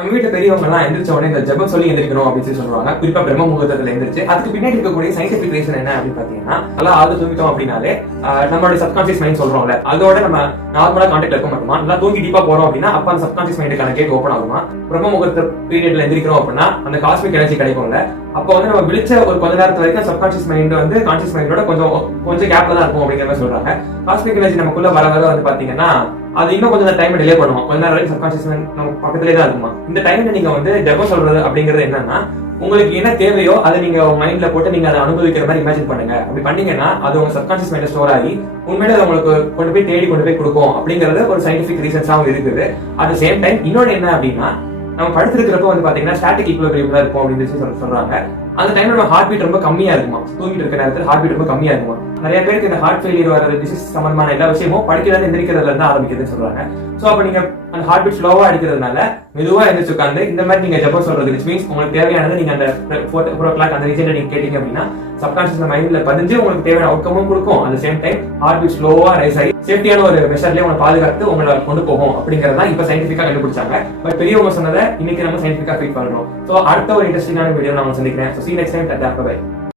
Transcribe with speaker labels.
Speaker 1: நம்ம வீட்டுல பெரியவங்க எல்லாம் எந்திரிச்ச உடனே இந்த ஜெபம் சொல்லி எந்திரிக்கணும் அப்படின்னு சொல்லி சொல்லுவாங்க. குறிப்பா பிரம்ம முகூர்த்தத்துல எந்திரிச்சு அதுக்கு பின்னாடி இருக்கக்கூடிய சயின்டிபிக் ரீசன் என்ன அப்படின்னு பாத்தீங்கன்னா நல்லா ஆள் தூங்கிட்டோம் அப்படின்னாலே நம்மளோட நம்மளுடைய சப்கான்சியஸ் மைண்ட் சொல்றோம்ல அதோட நம்ம நார்மலா கான்டாக்ட் இருக்க மாட்டோமா? நல்லா தூங்கி டீப்பா போறோம் அப்படின்னா அப்ப அந்த சப்கான்சியஸ் மைண்டுக்கான கேட் ஓப்பன் ஆகுமா? பிரம்ம முகூர்த்த பீரியட்ல எந்திரிக்கிறோம் அப்படின்னா அந்த காஸ்மிக் எனர்ஜி கிடைக்கும்ல அப்போ வந்து நம்ம விழிச்ச ஒரு கொஞ்ச நேரத்து வரைக்கும் சப்கான்சியஸ் மைண்ட் வந்து கான்சியஸ் மைண்டோட கொஞ்சம் கொஞ்சம் கேப்ல தான் இருக்கும் அப்படிங்கிற மாதிரி சொல்றாங்க. காஸ்மிக் எனர்ஜி நமக்குள்ள வர வர வந்து பாத்தீங்கன்னா அது இன்னும் கொஞ்சம் டைம் டிலே பண்ணுவோம் கொஞ்ச நேரம் வரைக்கும் சப்கான்சியஸ் நம்ம பக்கத்துலேயே தான் இருக்குமா. இந்த டைம்ல நீங்க வந்து ஜெபம் சொல்றது அப்படிங்கிறது என்னன்னா உங்களுக்கு என்ன தேவையோ அதை நீங்க மைண்ட்ல போட்டு நீங்க அதை அனுபவிக்கிற மாதிரி இமேஜின் பண்ணுங்க. அப்படி பண்ணீங்கன்னா அது உங்க சப்கான்சியஸ் மைண்ட்ல ஸ்டோர் ஆகி உண்மையில அதை உங்களுக்கு கொண்டு போய் தேடி கொண்டு போய் கொடுக்கும். அப்படிங்கறது ஒரு சயின்டிபிக் ரீசன்ஸாகவும் இருக்குது. அட் சேம் டைம் இன்னொன்று என்ன அப்படின்னா நம்ம படுத்திருக்கிறப்ப வந்து பாத்தீங்கன்னா ஸ்டாட்டிக் இக்குவலிபிரியம் இருக்கும் அப்படின்னு சொல்லி சொல்றாங்க. அந்த டைம்ல நம்ம ஹார்ட் பீட் ரொம்ப கம்மியா இருக்குமா? தூங்கிட்டு இருக்க நேரத்தில் ஹார்ட் பீட் ரொம்ப கம்மியா இருக்குமா? நிறைய பேருக்கு இந்த ஹார்ட் ஃபெயிலியர் வர டிசீஸ் சம்பந்தமான எல்லா விஷயமும் படிக்கிறது எந்திரிக்கிறதுல இருந்து ஆரம்பிக்குதுன்னு சொல்றாங்க. சோ அப்ப நீங்க அந்த ஹார்ட் பீட் ஸ்லோவா அடிக்கிறதுனால மெதுவா எந்திரிச்சு உட்காந்து இந்த மாதிரி நீங்க ஜப்பம் சொல்றது விச் மீன்ஸ் உங்களுக்கு தேவையானது நீங்க அந்த ஃபோர் ஃபோர் ஓ கிளாக் அந்த ரீசன் நீங்க கேட்டீங்க அப்படின்னா சப்கான்சியஸ் மைண்ட்ல பதிஞ்சு உங்களுக்கு தேவையான அவுட்கமும் கொடுக்கும். அந்த சேம் டைம் ஹார்ட் பீட் ஸ்லோவா ரைஸ் ஆகி சேஃப்டியான ஒரு மெஷர்லயே உங்களை பாதுகாத்து உங்களை கொண்டு போகும் அப்படிங்கறதா இப்ப சயின்டிபிக்கா கண்டுபிடிச்சாங்க. பட் பெரியவங்க சொன்னதை இன்னைக்கு நம்ம சயின்டிபிக்கா ஃபீட் பண்ணணும். சோ அடுத்த ஒரு இன்ட்ரெஸ்டிங்கான வீடியோ நான் சந்திக்கிறேன். So see you next time. Tata. Bye bye.